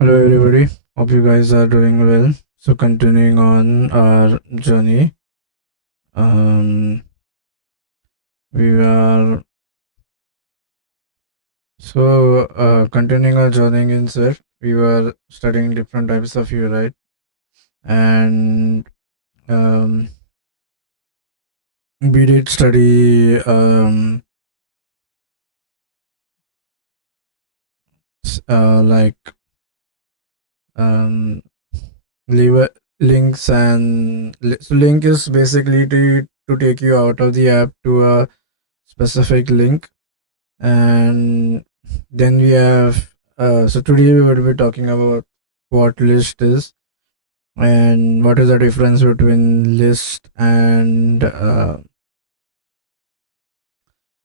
Hello everybody, hope you guys are doing well. So continuing on our journey, um, we are continuing our journey in Swift. We were studying different types of view, right? And um, we did study like um, lever links so link is basically to take you out of the app to a specific link. And then we have so today we will be talking about what list is and what is the difference between list and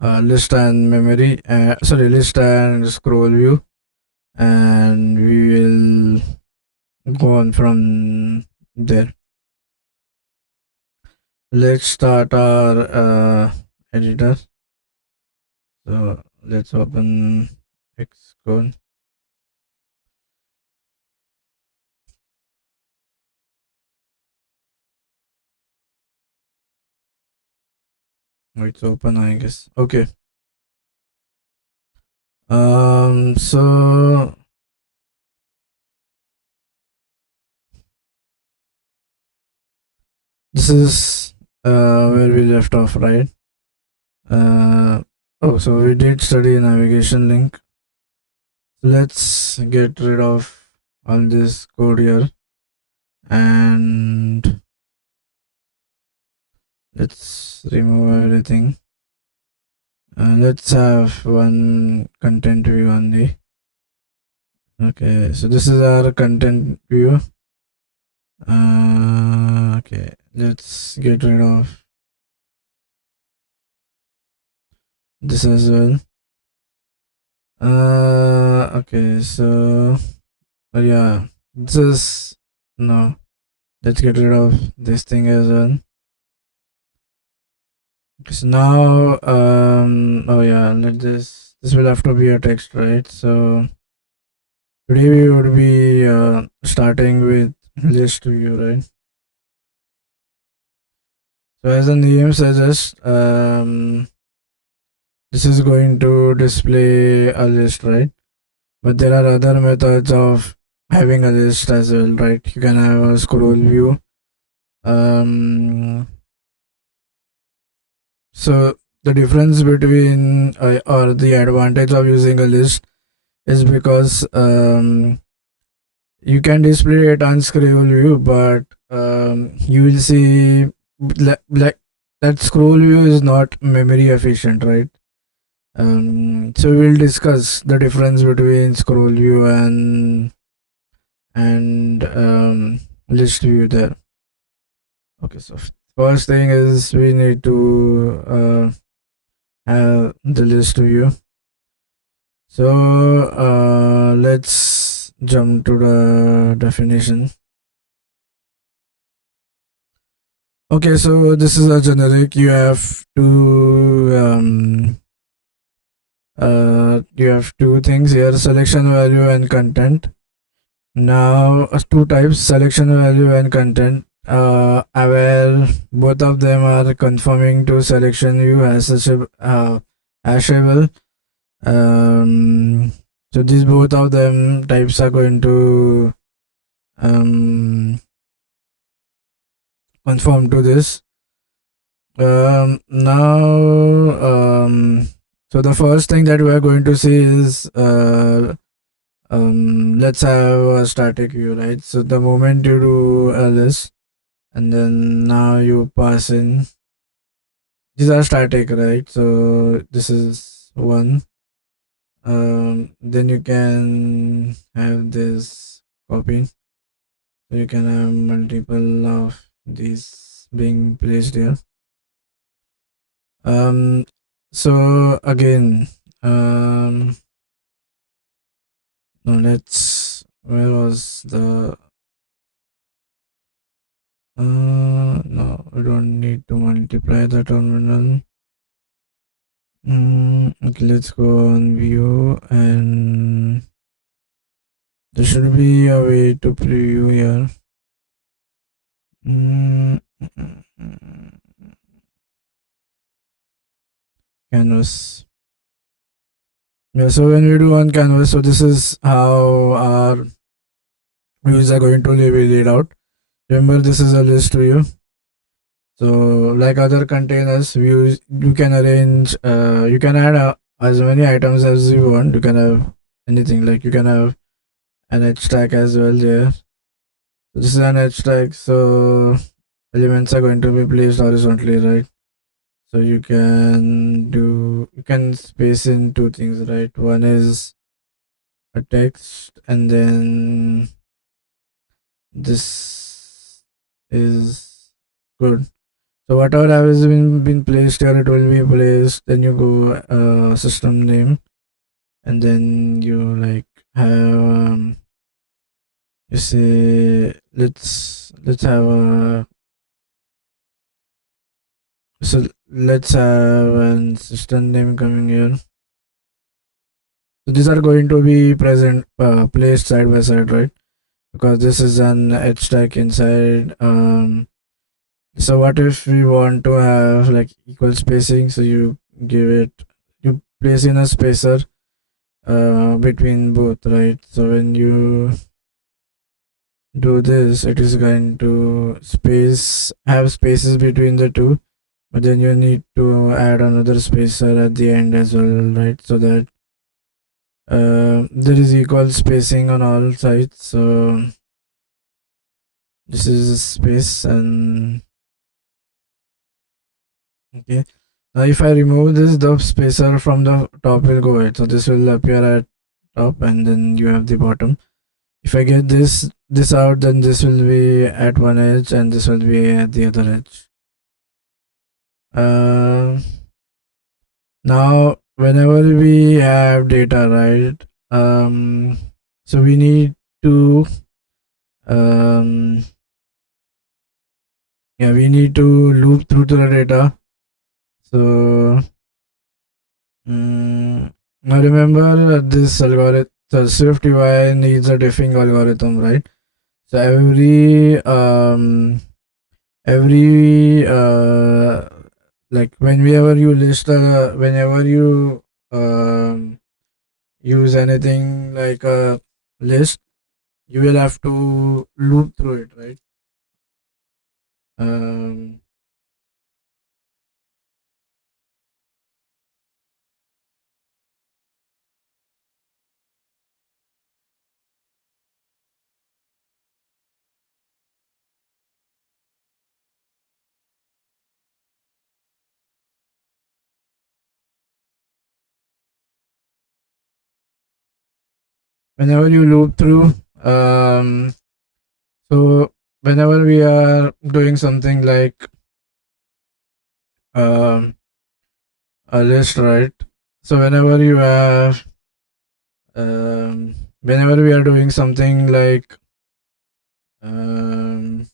memory, sorry, list and scroll view, and we will go on from there. Let's start our editor. So let's open Xcode. Oh, it's open, I guess. Okay. So this is where we left off, right? So we did study navigation link. Let's get rid of all this code here and let's remove everything. Let's have one content view only. Okay, so this is our content view. Okay, let's get rid of this as well. Okay, so yeah, this is no. Let's get rid of this thing as well. So now, oh yeah, let this will have to be a text, right? So today we would be starting with list view, right? So as the name suggests, this is going to display a list, right? But there are other methods of having a list as well, right? You can have a scroll view. So the difference between or the advantage of using a list is because you can display it on scroll view, but you will see like that scroll view is not memory efficient, right? So we'll discuss the difference between scroll view and list view there. Okay, so first thing is we need to have the list view. So let's jump to the definition. Okay, so this is a generic. You have two things here: selection value and content. Now, two types: selection value and content. Where both of them are conforming to selection view as such a hashable. So these both of them types are going to conform to this. Now, so the first thing that we are going to see is let's have a static view, right? So the moment you do a list and then now you pass in, these are static, right? So this is one. Then you can have this copy, so you can have multiple of these being placed here. So again, no, let's, where was the no, we don't need to multiply the terminal. Okay, let's go on view and There should be a way to preview here. Mm, Canvas. Yeah, so when we do on canvas, so this is how our views are going to be laid out. Remember, this is a list view. So like other containers, views, you can arrange, you can add as many items as you want. You can have anything, like you can have an edge tag as well there. So this is an edge tag, so elements are going to be placed horizontally, right? So you can space in two things, right? One is a text, and then this is good. So whatever has been placed here, it will be placed. Then you go system name, and then you like have you say let's have a so let's have an system name coming here. So these are going to be present placed side by side, right? Because this is an edge stack inside. So what if we want to have like equal spacing? So you place in a spacer between both, right? So when you do this, it is going to have spaces between the two, but then you need to add another spacer at the end as well, right? So that there is equal spacing on all sides. So this is space, and okay. Now if I remove this, the spacer from the top will go away. So this will appear at top, and then you have the bottom. If I get this out, then this will be at one edge and this will be at the other edge. Now whenever we have data, right? So we need to um, yeah, we need to loop through to the data. So now remember this algorithm. So SwiftUI needs a diffing algorithm, right? So every like whenever you whenever you use anything like a list, you will have to loop through it, right? um, Whenever you loop through, so whenever we are doing something like um, a list, right? So whenever we are doing something like um,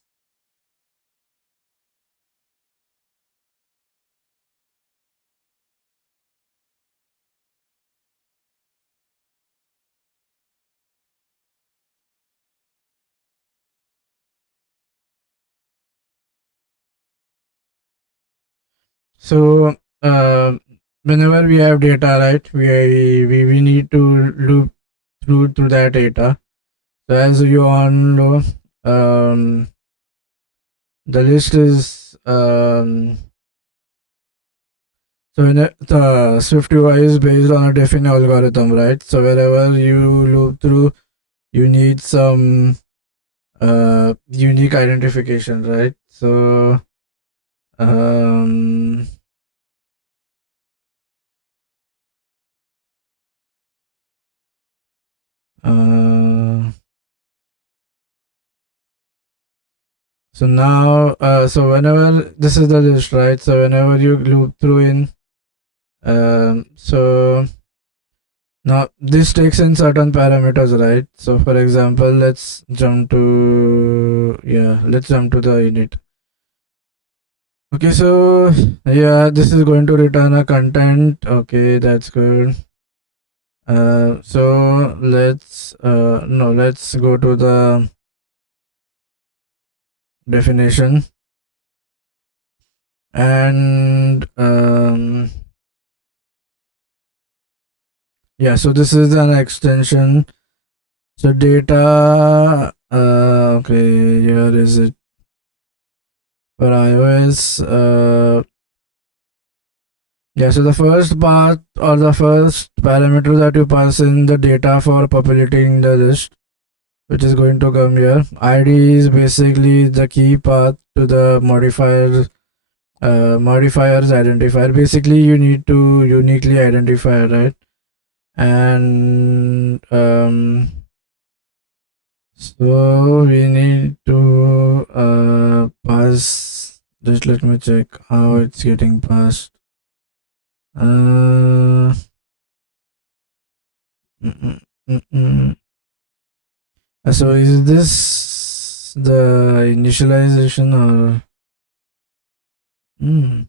so whenever we have data, right, we need to loop through that data. So as you all know, the list is so the SwiftUI is based on a different algorithm, right? So wherever you loop through, you need some unique identification, right? So um, uh, so now so whenever this is the list, right? So whenever you loop through in so now this takes in certain parameters, right? So for example, let's jump to the init. Okay, so yeah, this is going to return a content. Okay, that's good. So let's no, let's go to the definition. And yeah, so this is an extension. So data, okay, here is it for iOS. Yeah, so the first part or the first parameter that you pass in the data for populating the list, which is going to come here. ID is basically the key path to the modifiers identifier. Basically, you need to uniquely identify, right? And so we need to pass. Just let me check how it's getting passed. Uh, mm, mm, mm. So is this the initialization or? Hmm.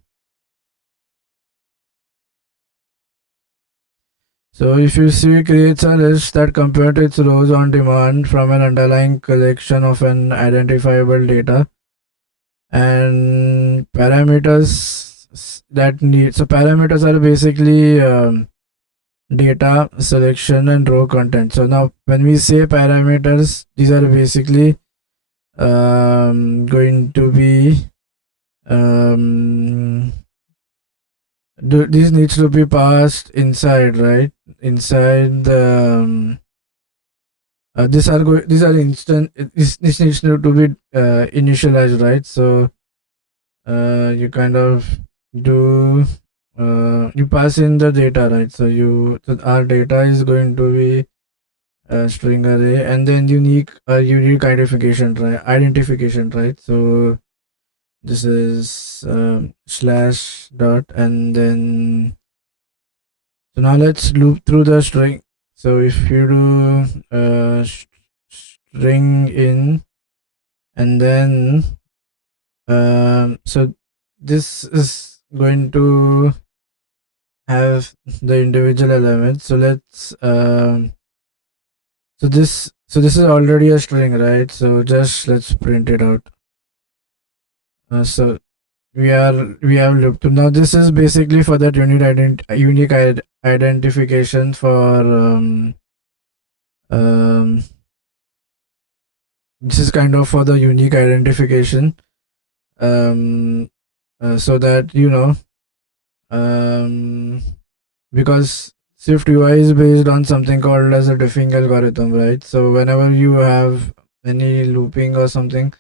So if you see creates a list that compares its rows on demand from an underlying collection of an identifiable data and parameters that need. So parameters are basically data selection and row content. So now when we say parameters, these are basically going to be um, this needs to be passed inside, right? Inside the these are instant. This needs to be initialized, right? So you kind of do you pass in the data, right? So our data is going to be a string array and then unique identification, right? So this is slash dot and then so now let's loop through the string. So if you do string in and then so this is going to have the individual elements. So let's so this is already a string, right? So just let's print it out. So we have looped through. Now this is basically for that unique identification for um this is kind of for the unique identification um so that um because SwiftUI is based on something called as a diffing algorithm, right? So whenever you have any looping or something,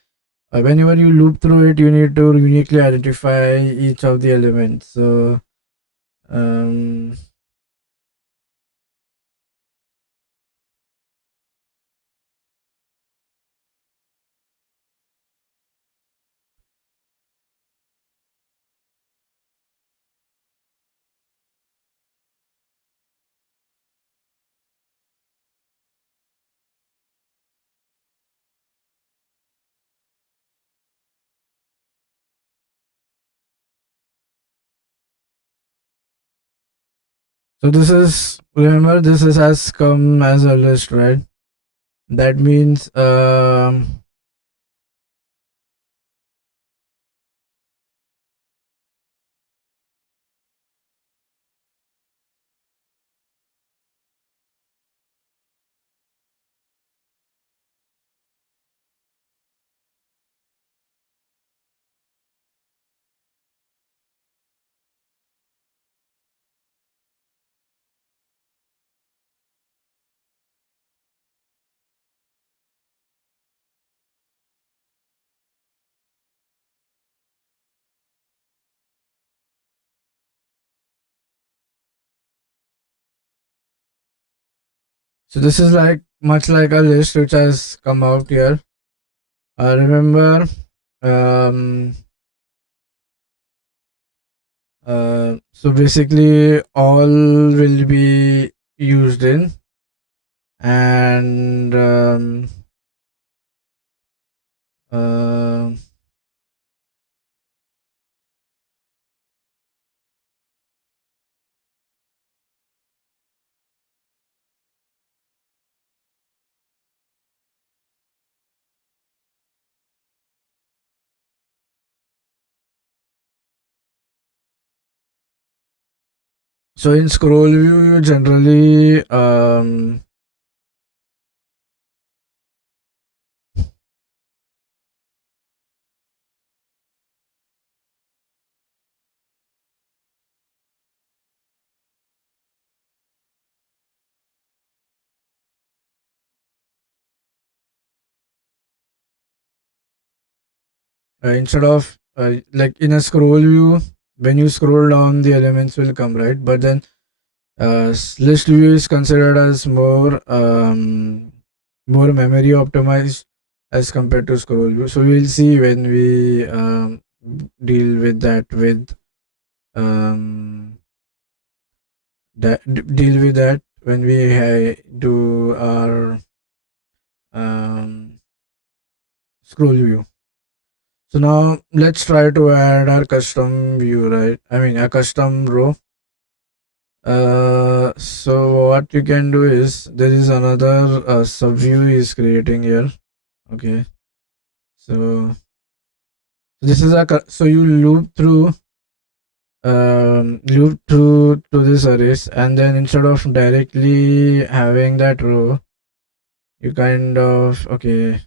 whenever you loop through it, you need to uniquely identify each of the elements. Um, so this is remember this is has come as a list, right? That means so this is like much like a list which has come out here. Remember um so basically all will be used in and uh, So in scroll view, you generally instead of like in a scroll view, when you scroll down, the elements will come, right? But then list view is considered as more memory optimized as compared to scroll view. So we'll see when we deal with that um, deal with that when we do our um, scroll view. So now let's try to add our custom view, right? I mean a custom row. So what you can do is there is another sub view is creating here. Okay, so this is so you loop through to this arrays, and then instead of directly having that row, you kind of okay.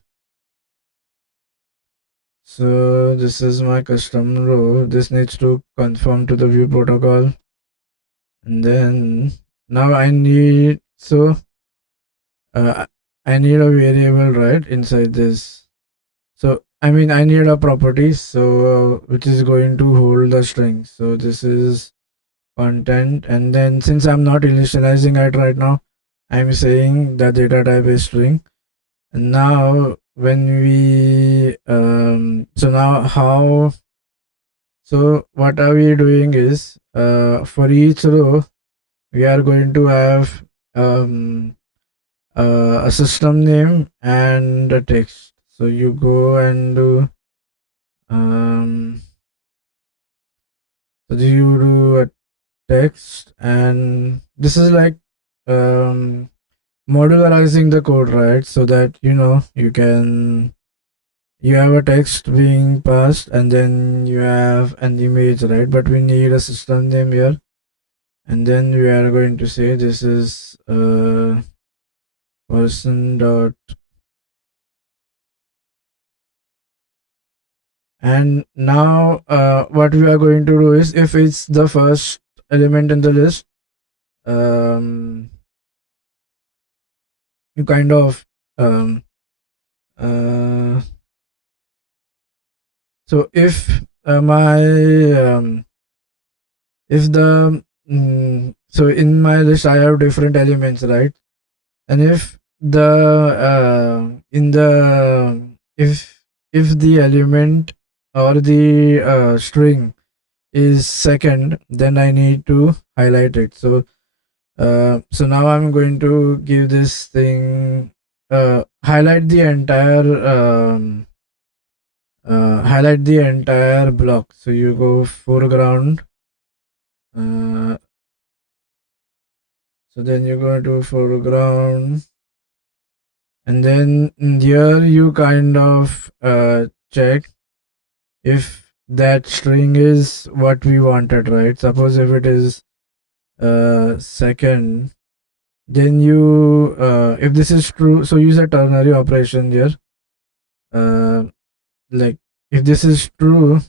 So this is my custom row. This needs to conform to the view protocol, and then now uh, I need a variable right inside this. So I mean I need a property which is going to hold the string. So this is content, and then since I'm not initializing it right now, I'm saying the data type is string. And now when we so now how so what are we doing is for each row we are going to have um a system name and a text. So you go and do um so you do a text, and this is like um modularizing the code, right? So that you have a text being passed, and then you have an image, right? But we need a system name here, and then we are going to say this is person dot. And now what we are going to do is if it's the first element in the list, um, you kind of um, uh, so if the so in my list I have different elements, right? And if the in the if the element or the string is second, then I need to highlight it. So now I'm going to give this thing highlight the entire block. So you go foreground. Uh, so then you go to foreground, and then here you kind of check if that string is what we wanted, right? Suppose if it is second, then you if this is true, so use a ternary operation here. Like if this is true,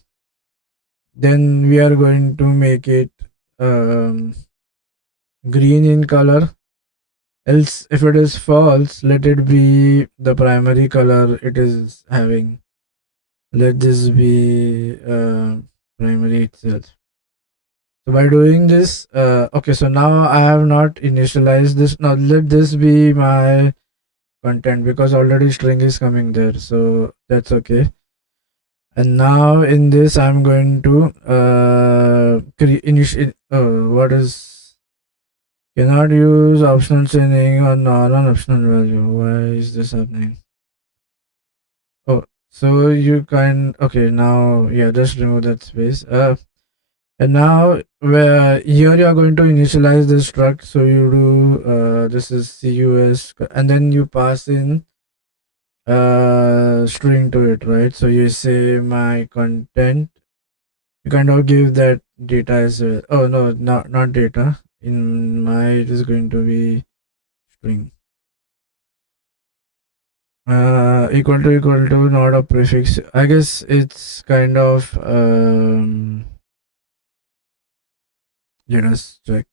then we are going to make it um, green in color. Else if it is false, let it be the primary color it is having. Let this be primary itself. So by doing this, okay, so now I have not initialized this. Now let this be my content because already string is coming there, so that's okay. And now in this I'm going to initiate what is cannot use optional chaining or non-optional value. Why is this happening? Oh, so you can okay now, yeah, just remove that space. And now where here you are going to initialize this struct. So you do this is cus, and then you pass in string to it, right? So you say my content. You kind of give that data as well. Oh no, not data. In my it is going to be string. Equal to not a prefix. I guess it's kind of let us check.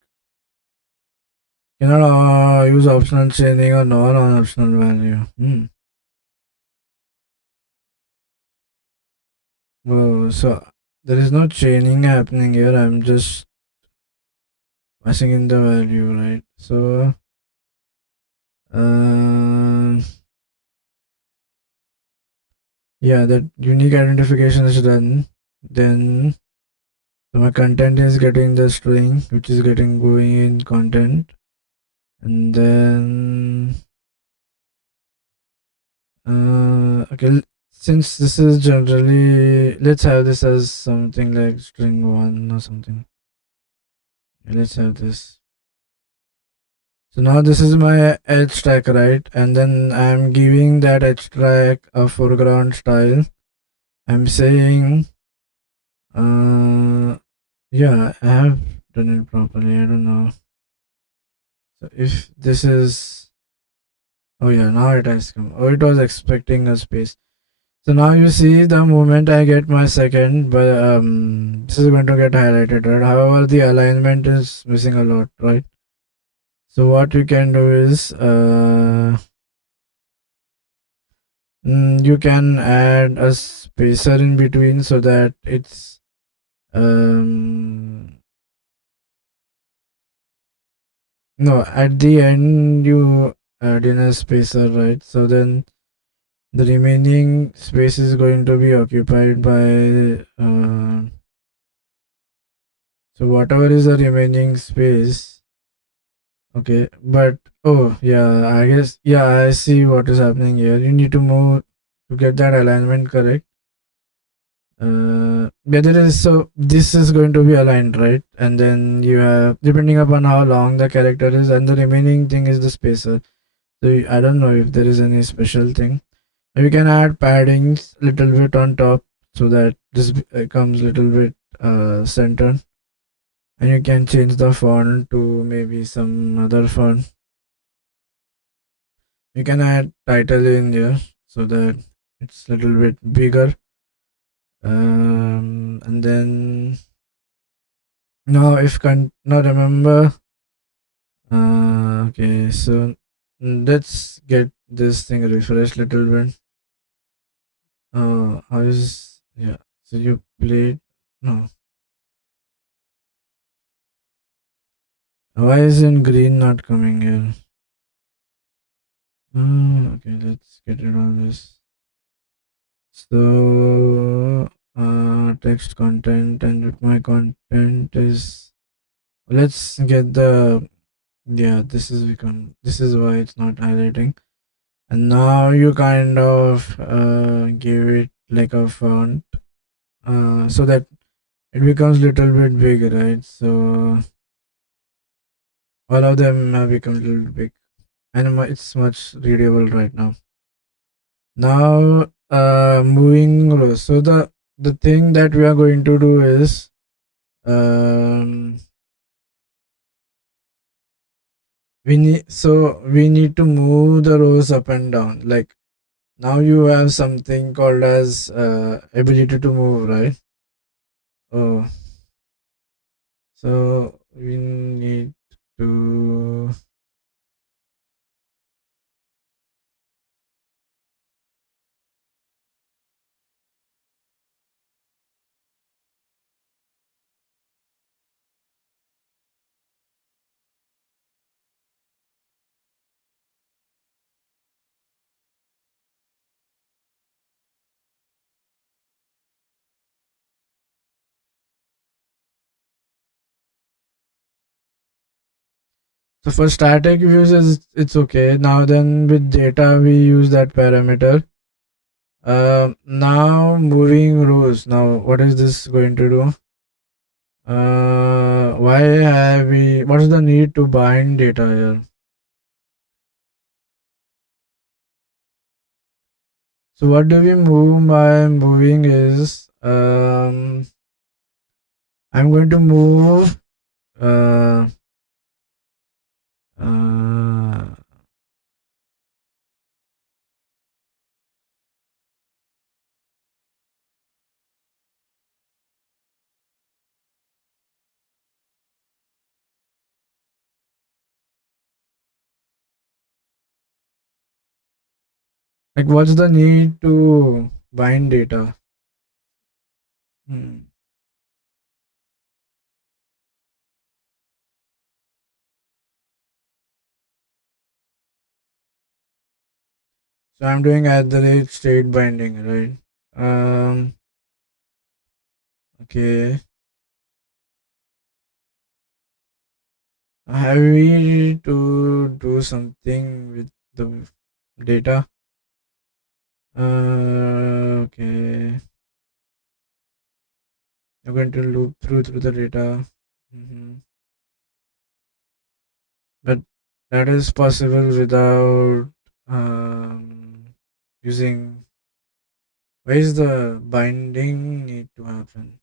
Cannot use optional chaining or non-optional value. Whoa, so there is no chaining happening here. I'm just passing in the value, right? So uh, yeah, that unique identification is done. Then so my content is getting the string, which is getting going in content, and then okay. Since this is generally, let's have this as something like string one or something. Let's have this. So now this is my edge tag, right? And then I'm giving that edge tag a foreground style. I'm saying, yeah, I have done it properly. I don't know. So if this is, oh yeah, now it has come. Oh, it was expecting a space. So now you see the moment I get my second, but this is going to get highlighted, right? However, the alignment is missing a lot, right? So what you can do is, you can add a spacer in between so that it's no, at the end you add in a spacer, right? So then the remaining space is going to be occupied by so whatever is the remaining space. Okay, but oh yeah, I guess yeah, I see what is happening here. You need to move to get that alignment correct. Yeah, there is, so this is going to be aligned, right? And then you have, depending upon how long the character is, and the remaining thing is the spacer. So I don't know if there is any special thing. You can add paddings little bit on top so that this becomes little bit centered, and you can change the font to maybe some other font. You can add title in here so that it's little bit bigger. And then now if now remember, okay, so let's get this thing refreshed little bit. How is, yeah, so you played, no, why is in green not coming here? Okay, let's get rid of this. So text content, and if my content is, let's get the, yeah, this is become, this is why it's not highlighting. And now you kind of give it like a font so that it becomes little bit big, right? So all of them have become a little big, and it's much readable right now. Now moving rows. So the thing that we are going to do is um, we need to move the rows up and down. Like now you have something called as ability to move, right? Oh, so we need to, so for static views it's okay. Now then with data we use that parameter. Now moving rows. Now what is this going to do? Why have we? What is the need to bind data here? So what do we move by moving is I'm going to move uh, like what's the need to bind data? Hmm. So I'm doing at the rate state binding, right? Okay. Have we to do something with the data? Okay. You're going to loop through the data. But that is possible without using. Why is the binding need to happen?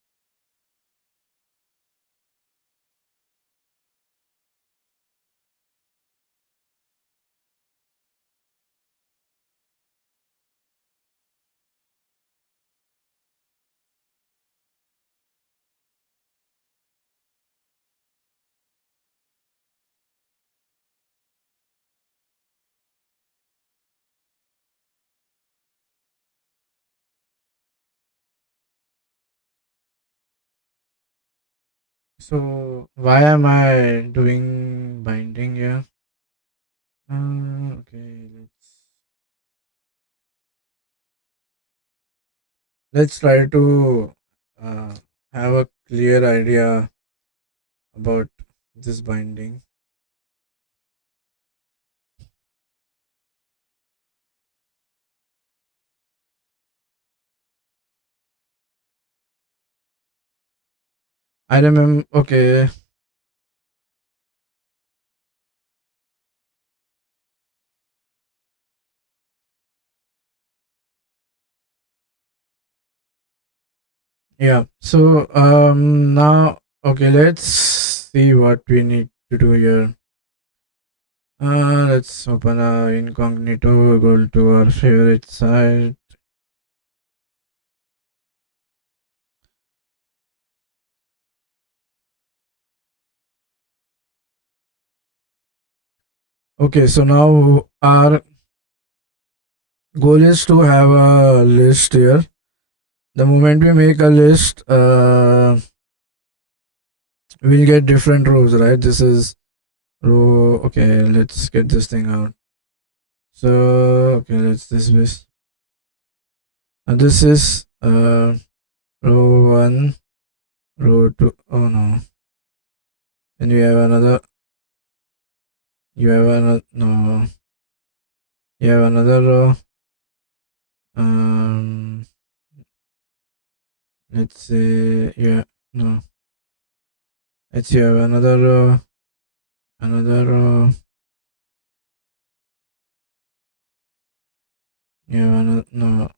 So why am I doing binding here? Okay, let's try to uh, have a clear idea about this binding. I remember. Okay, yeah. So now okay, let's see what we need to do here. Let's open a incognito, go to our favorite site. Okay, so now our goal is to have a list here. The moment we make a list, we'll get different rows, right? This is row. Okay, let's get this thing out. So, okay, let's this. And this is row 1, row 2. Oh no. Then you have another. You have another. No. You have another row. Um, let's say. Yeah. No. Let's see. You have another row. Another row. You have another. No.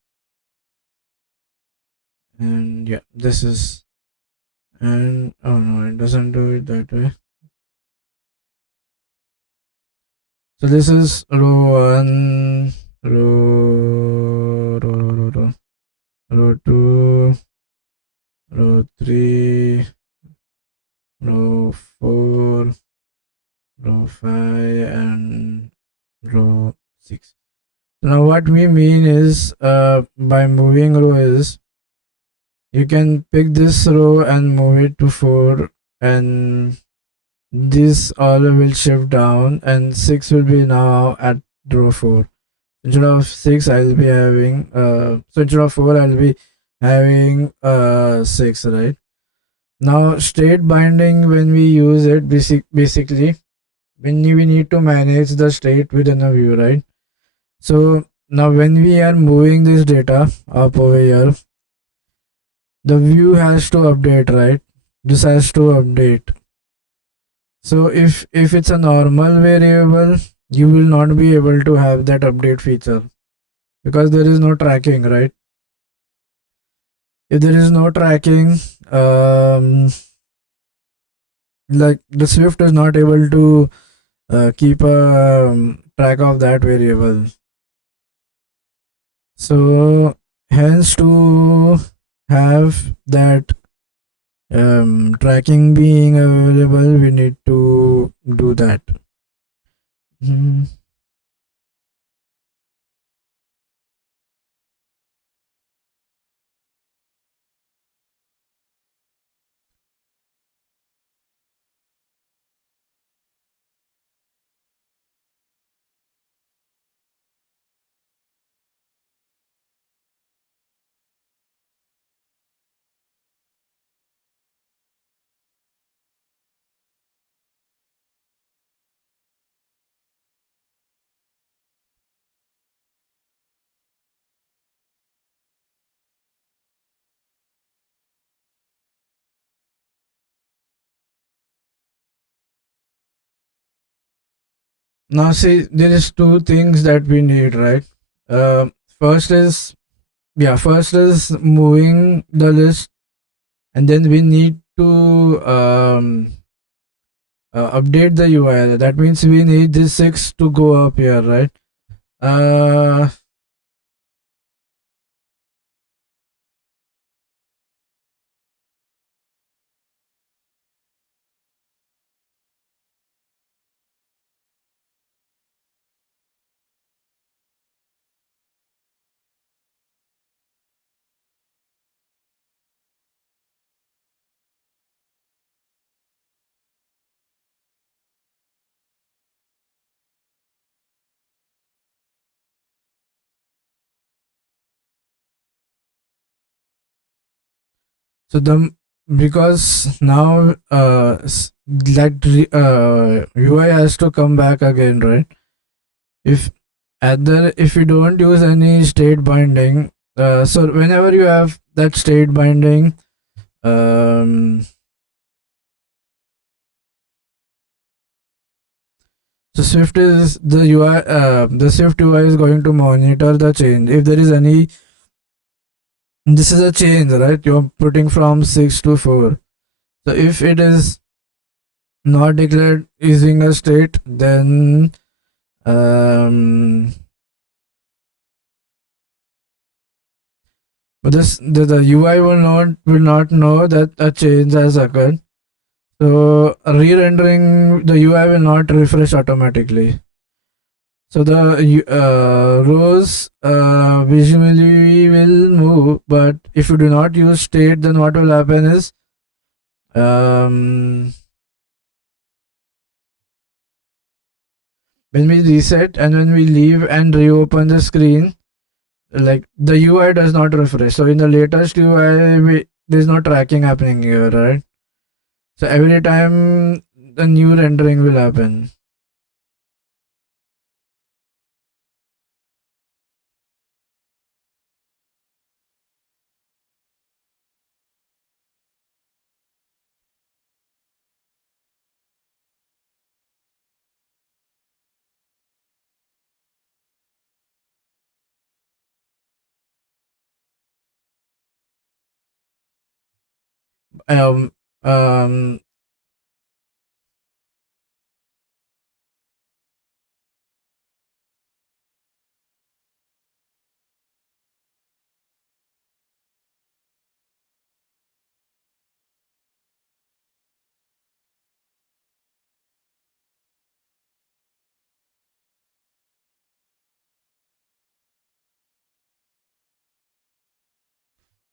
And yeah, this is. And oh no, it doesn't do it that way. So this is row 1, row 2, row 3, row 4, row 5, and row 6. Now what we mean is by moving row is you can pick this row and move it to 4, and this all will shift down, and 6 will be now at row 4. Instead of 6 I'll be having so instead of 4 I'll be having 6, right? Now state binding, when we use it, basically when we need to manage the state within a view, right? So now when we are moving this data up over here, the view has to update, right? This has to update. So if it's a normal variable, you will not be able to have that update feature because there is no tracking, right? If there is no tracking, um like the Swift is not able to keep a track of that variable. So hence to have that tracking being available, we need to do that. Mhm. Now see, there is two things that we need, right? Uh, first is first is moving the list, and then we need to update the UI. That means we need this 6 to go up here, right? Uh, so the because now UI has to come back again, right? If if you don't use any state binding, so whenever you have that state binding, um, so Swift is the UI, the Swift UI is going to monitor the change. If there is any, this is a change, right? You're putting from 6 to 4. So if it is not declared using a state, then but the UI will not know that a change has occurred. So re-rendering the UI will not refresh automatically. So the rows visually will move, but if you do not use state, then what will happen is um, when we reset and when we leave and reopen the screen, like the UI does not refresh. So in the latest UI, there's no tracking happening here, right? So every time the new rendering will happen. Um, um,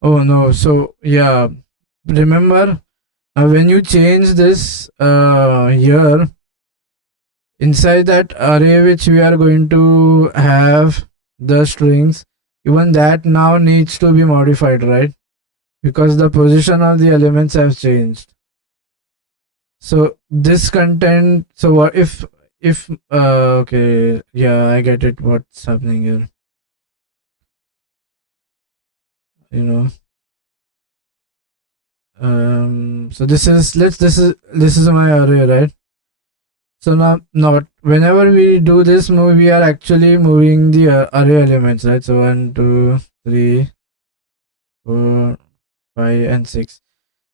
oh no. So yeah, remember when you change this here inside that array which we are going to have the strings, even that now needs to be modified, right? Because the position of the elements have changed. So this content, so what if okay, yeah, I get it, what's happening here, you know. So this is my array, right? So now, not whenever we do this move, we are actually moving the array elements, right? So 1, 2, 3, 4, 5, and 6.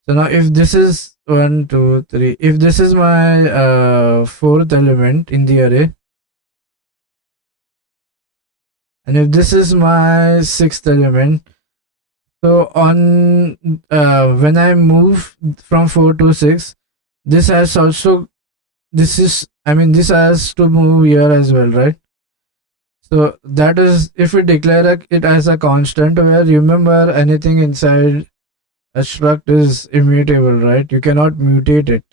So now if this is 1, 2, 3, if this is my fourth element in the array, and if this is my sixth element, so on when I move from 4 to 6, this has also, this is, I mean, this has to move here as well, right? So that is, if we declare it as a constant, where remember anything inside a struct is immutable, right? You cannot mutate it.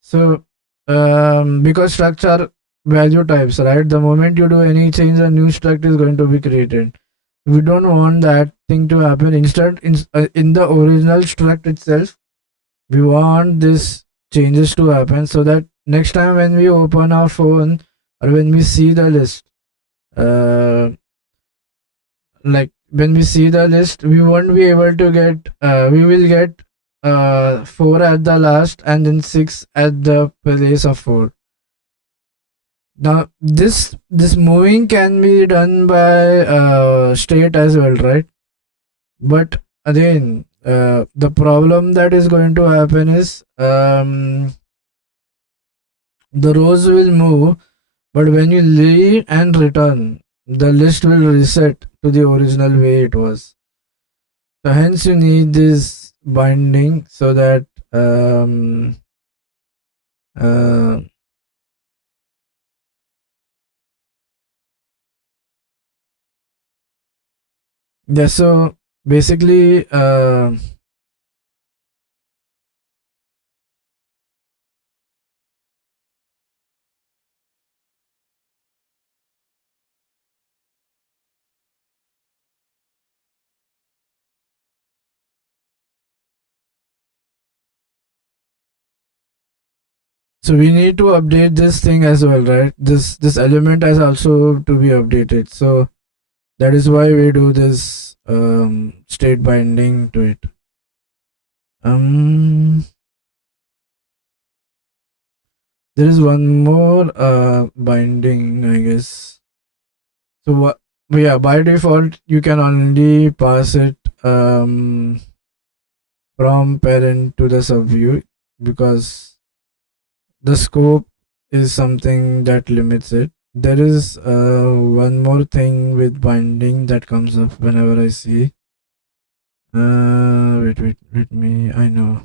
So because structs are value types, right? The moment you do any change, a new struct is going to be created. We don't want that thing to happen. Instead, in the original struct itself, we want this changes to happen, so that next time when we open our phone or when we see the list, uh, like when we see the list, we won't be able to get, we will get 4 at the last and then 6 at the place of 4. Now this moving can be done by state as well, right? But again, the problem that is going to happen is, the rows will move, but when you leave and return, the list will reset to the original way it was. So hence you need this binding, so that uh, yeah. So basically, so we need to update this thing as well, right? This element has also to be updated. So that is why we do this state binding to it. There is one more binding, I guess. So what? Yeah, by default you can only pass it from parent to the subview, because the scope is something that limits it. There is one more thing with binding that comes up whenever I see. Wait me. I know.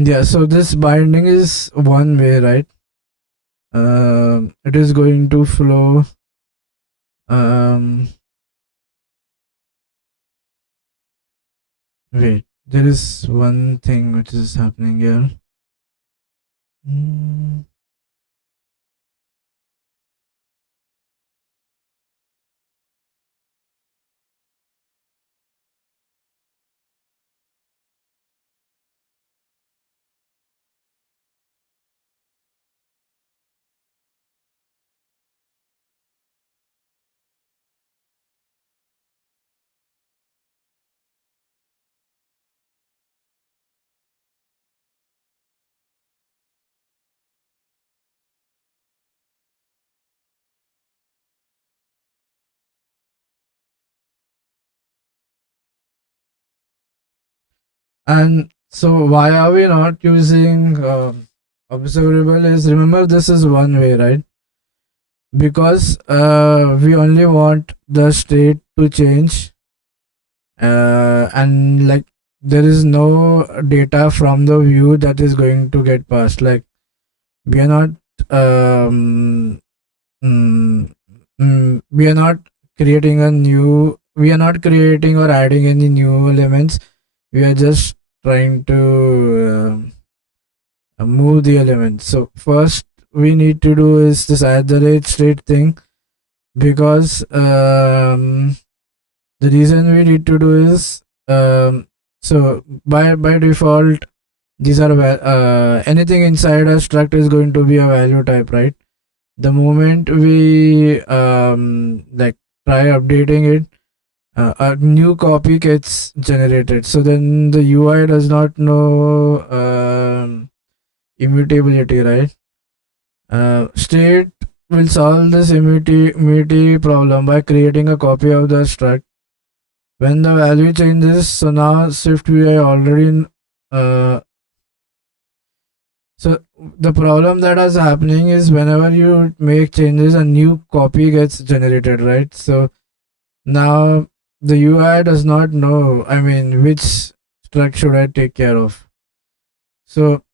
Yeah. So this binding is one way, right? It is going to flow. Um, Wait. There is one thing which is happening here. Mm. And so why are we not using observable? Is, remember, this is one way, right? Because we only want the state to change, and like there is no data from the view that is going to get passed. Like we are not um, mm, we are not creating a new, we are not creating or adding any new elements. We are just trying to move the elements. So first we need to do is this add the rate state thing, because the reason we need to do is So by default, these are anything inside a struct is going to be a value type, right? The moment we like try updating it, a new copy gets generated. So then the UI does not know immutability, right? State will solve this immutability problem by creating a copy of the struct when the value changes. So now SwiftUI already uh, so the problem that is happening is whenever you make changes, a new copy gets generated, right? So now the UI does not know, I mean, which struct should I take care of. So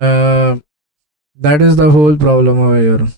uh, that is the whole problem over here.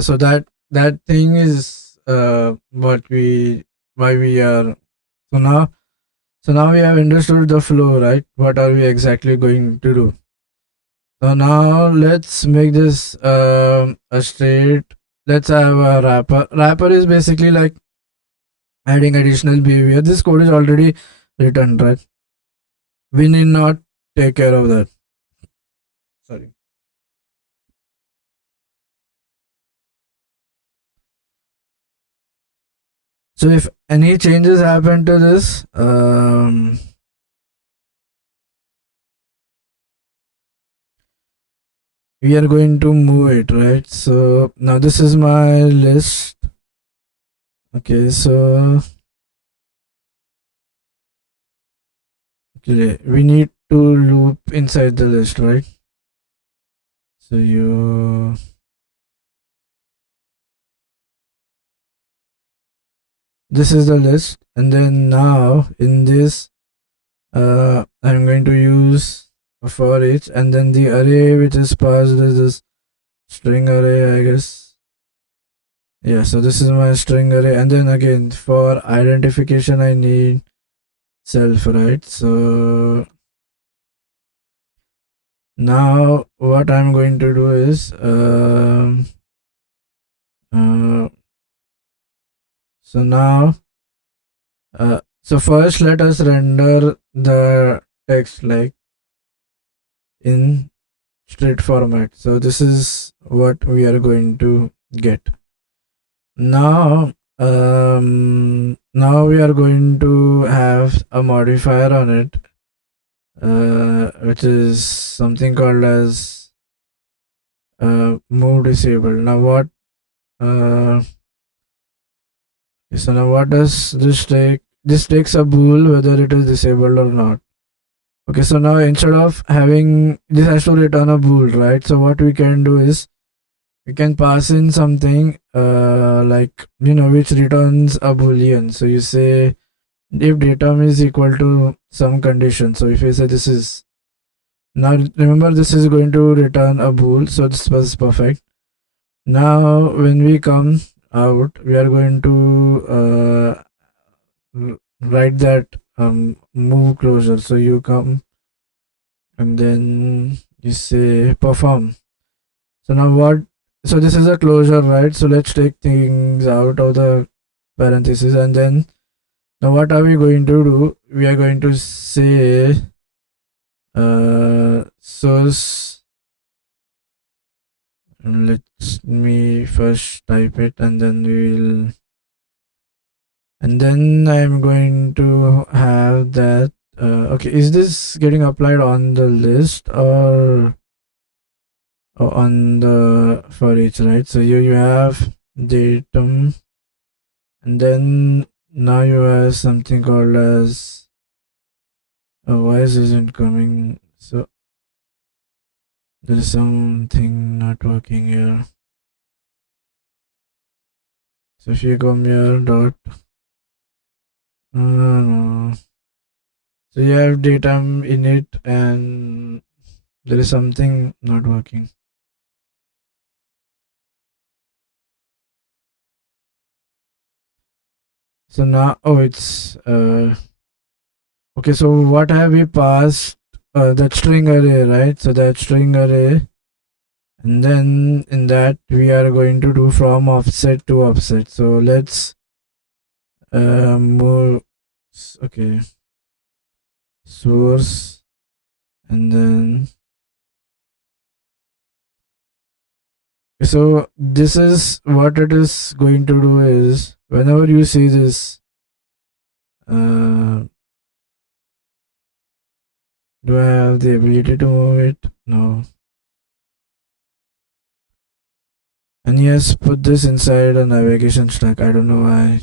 So that thing is what we why we are so now we have understood the flow, right? What are we exactly going to do? So now let's make this a straight. Let's have a wrapper. Wrapper is basically like adding additional behavior. This code is already written, right? We need not take care of that. Sorry. So if any changes happen to this, we are going to move it, right? So now this is my list. Okay, so okay, we need to loop inside the list, right? So this is the list, and then now in this I'm going to use a for each, and then the array which is passed is this string array, I guess. Yeah, so this is my string array, and then again for identification I need self, right? So now what I'm going to do is uh, so now so first let us render the text like in straight format. So this is what we are going to get. Now now we are going to have a modifier on it, which is something called as move disabled. Now what uh, so now what does this take? This takes a bool whether it is disabled or not. Okay, so now instead of having this has to return a bool, right? So what we can do is we can pass in something like which returns a boolean. So you say if datum is equal to some condition. So if you say this is now remember this is going to return a bool, so this was perfect. Now when we come out, we are going to write that move closure. So you come and then you say perform. So now what? So this is a closure, right? So let's take things out of the parenthesis, and then now what are we going to do? We are going to say source. Let me first type it, and then we'll, and then I'm going to have that. Okay, is this getting applied on the list or on the for each, right? So you have datum, and then now you have something called as, why is isn't coming? So there is something not working here. So if you come here dot, no. So you have datum in it, and there is something not working. So now, oh, it's okay. So what have we passed? That string array, right? So that string array, and then in that we are going to do from offset to offset. So let's move. Okay, source, and then, so this is what it is going to do is whenever you see this, do I have the ability to move it? No. And yes, put this inside a navigation stack. I don't know why.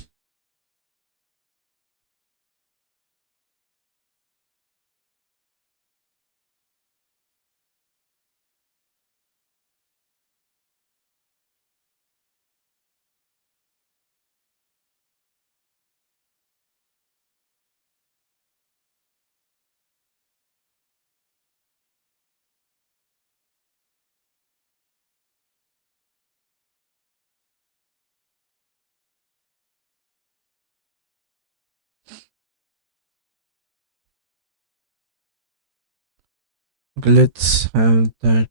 Okay, let's have that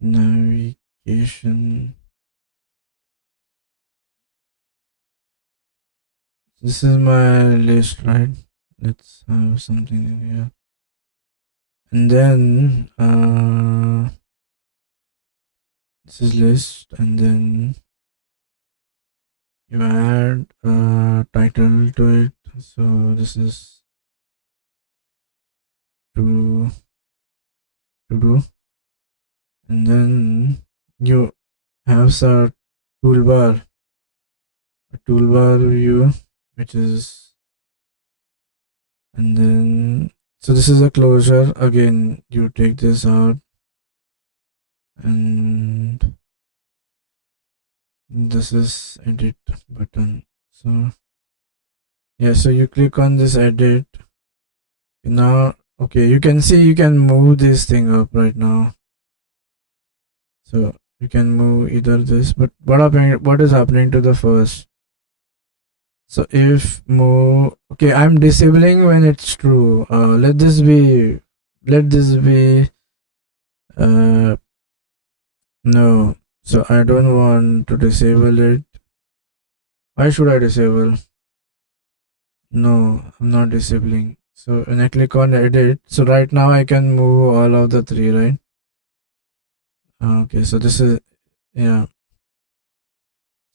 navigation. This is my list, right? Let's have something in here. And then this is list, and then you add a title to it. So this is to do, and then you have a toolbar view, which is, and then, so this is a closure. Again, you take this out, and this is edit button. So yeah, so you click on this edit. Now, okay, you can see you can move this thing up right now. So you can move either this, but what is happening to the first? So if move, okay, I'm disabling when it's true. Let this be no. So I don't want to disable it. Why should I disable? No, I'm not disabling. So when I click on edit, so right now I can move all of the three, right? Okay, so this is, yeah.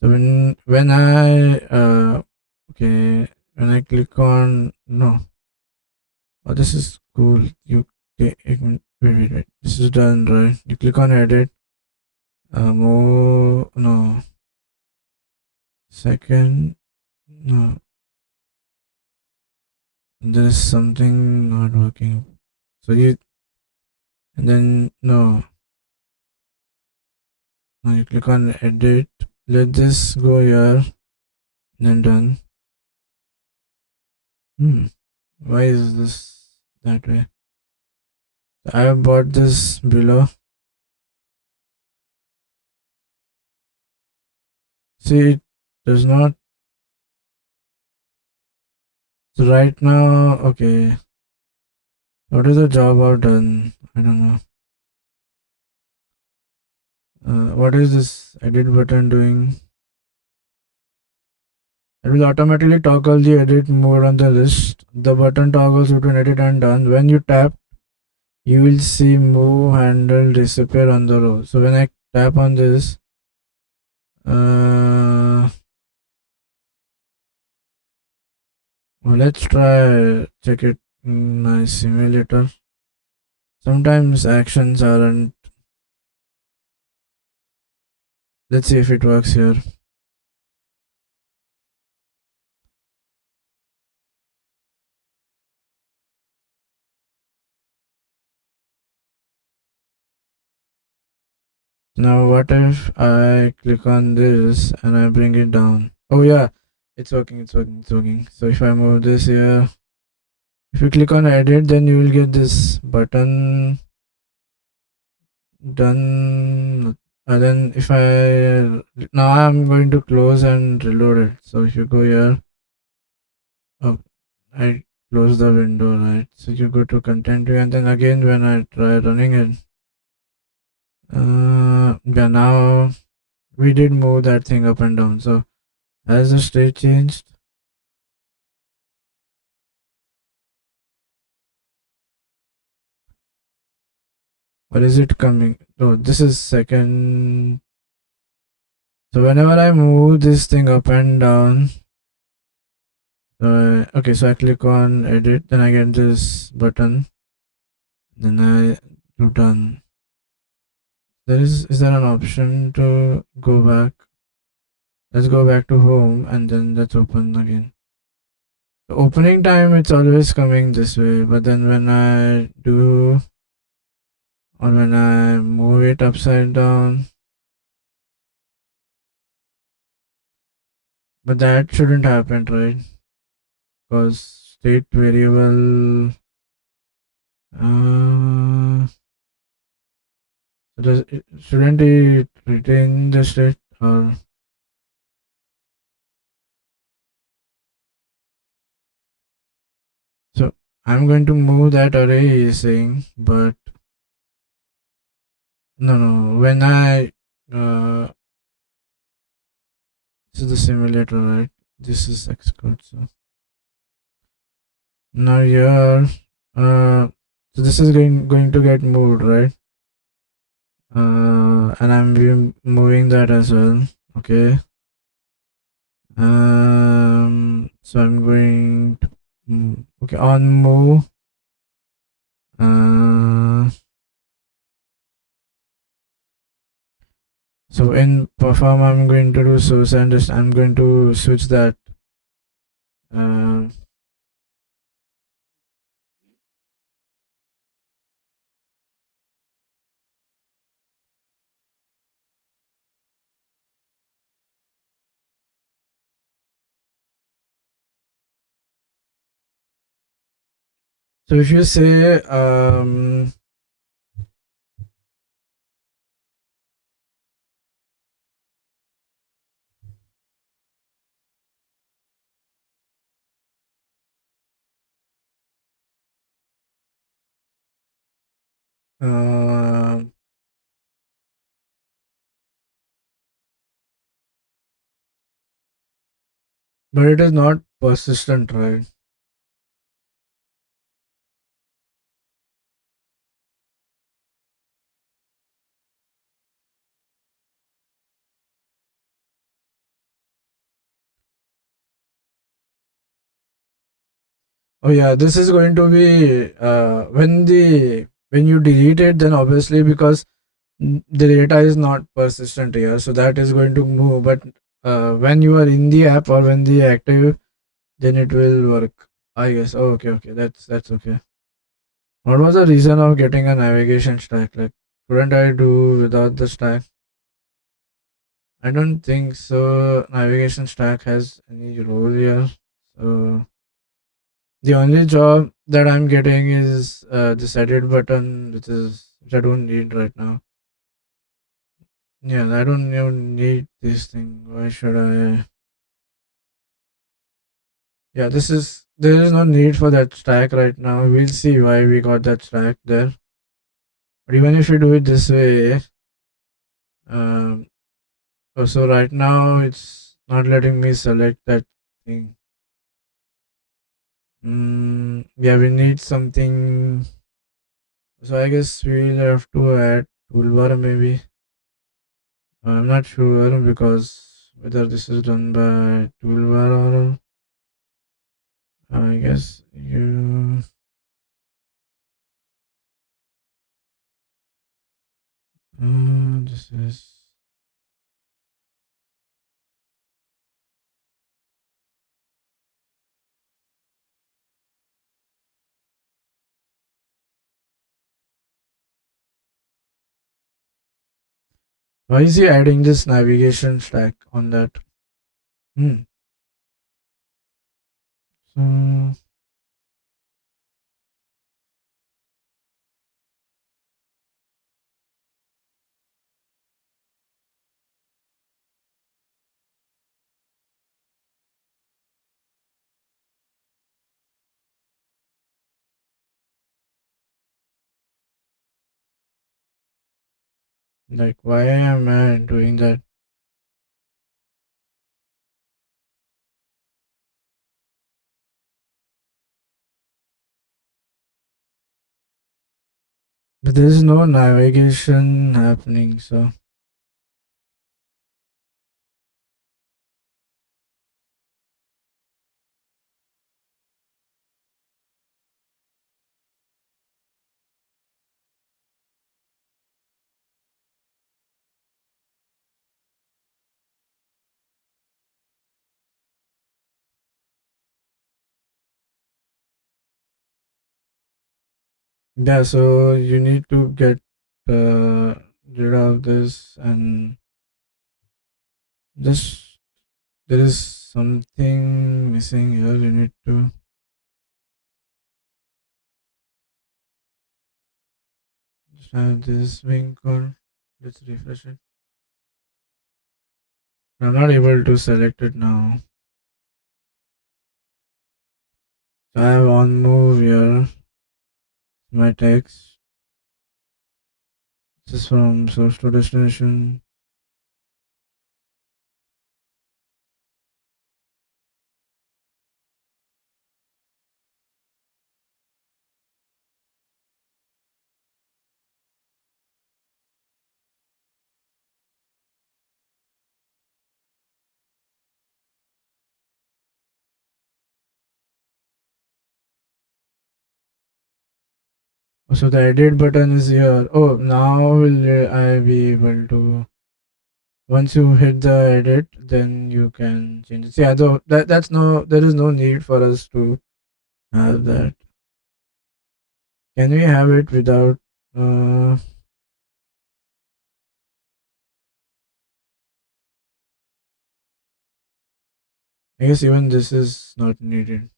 So when I okay, when I click on, no, oh, this is cool. You wait. This is done, right? You click on edit. Move, no. Second, no. There is something not working. So you, and then no. Now you click on edit. Let this go here. And then done. Why is this that way? I have bought this below. See, it does not. So right now, okay. What is the job I've done? I don't know. What is this edit button doing? It will automatically toggle the edit mode on the list. The button toggles between edit and done. When you tap, you will see move handle disappear on the row. So when I tap on this, well, let's try check it in my simulator. Sometimes actions aren't. Let's see if it works here. Now what if I click on this and I bring it down? Oh yeah, it's working, it's working, it's working. So if I move this here, if you click on edit, then you will get this button done. And then if I now I'm going to close and reload it. So if you go here, oh, I close the window, right? So you go to content view, and then again when I try running it, yeah, now we did move that thing up and down. So has the state changed? Or is it coming? Oh, this is second. So whenever I move this thing up and down, okay, so I click on edit, then I get this button, then I do done. Is there an option to go back? Let's go back to home and then let's open again. The opening time it's always coming this way, but then when I do or when I move it upside down, but that shouldn't happen, right? Because state variable so shouldn't it retain the state or so I'm going to move that array he is saying, but no when I this is the simulator, right? This is Xcode. So now here so this is going to get moved, right? And I'm moving that as well. Okay. So I'm going to okay on move. So in perform, I'm going to do source and just I'm going to switch that. Uh, so if you say uh, but it is not persistent, right? Oh yeah, this is going to be when you delete it, then obviously because the data is not persistent here, so that is going to move. But when you are in the app or when the active, then it will work. I guess. Oh, okay, that's okay. What was the reason of getting a navigation stack? Like, couldn't I do without the stack? I don't think so. Navigation stack has any role here. So the only job that I'm getting is this edit button, which I don't need right now. Yeah, I don't even need this thing. Why should I? Yeah, there is no need for that stack right now. We'll see why we got that stack there. But even if you do it this way, um, so right now it's not letting me select that think. Yeah, we need something. So I guess we'll have to add toolbar maybe. I'm not sure because whether this is done by toolbar or I guess you. This is. Why is he adding this navigation stack on that? Hmm. So like why am I doing that? But there is no navigation happening. So yeah. So you need to get rid of this and this. There is something missing here. You need to just have this wing call. Let's refresh it. I'm not able to select it now. So I have on move here. My text. This is from source to destination. So the edit button is here. Oh, now will I be able to? Once you hit the edit, then you can change it. See, I don't. That's no. There is no need for us to have that. Can we have it without? Uh, I guess even this is not needed.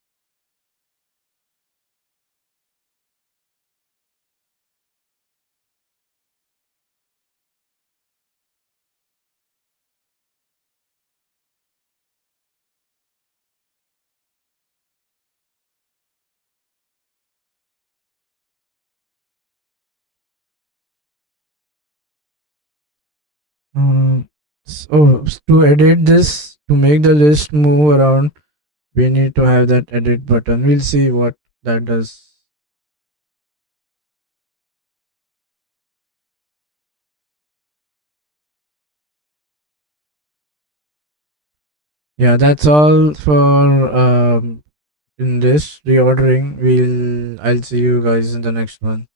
So to edit this, to make the list move around, we need to have that edit button. We'll see what that does. Yeah, that's all for in this reordering. I'll see you guys in the next one.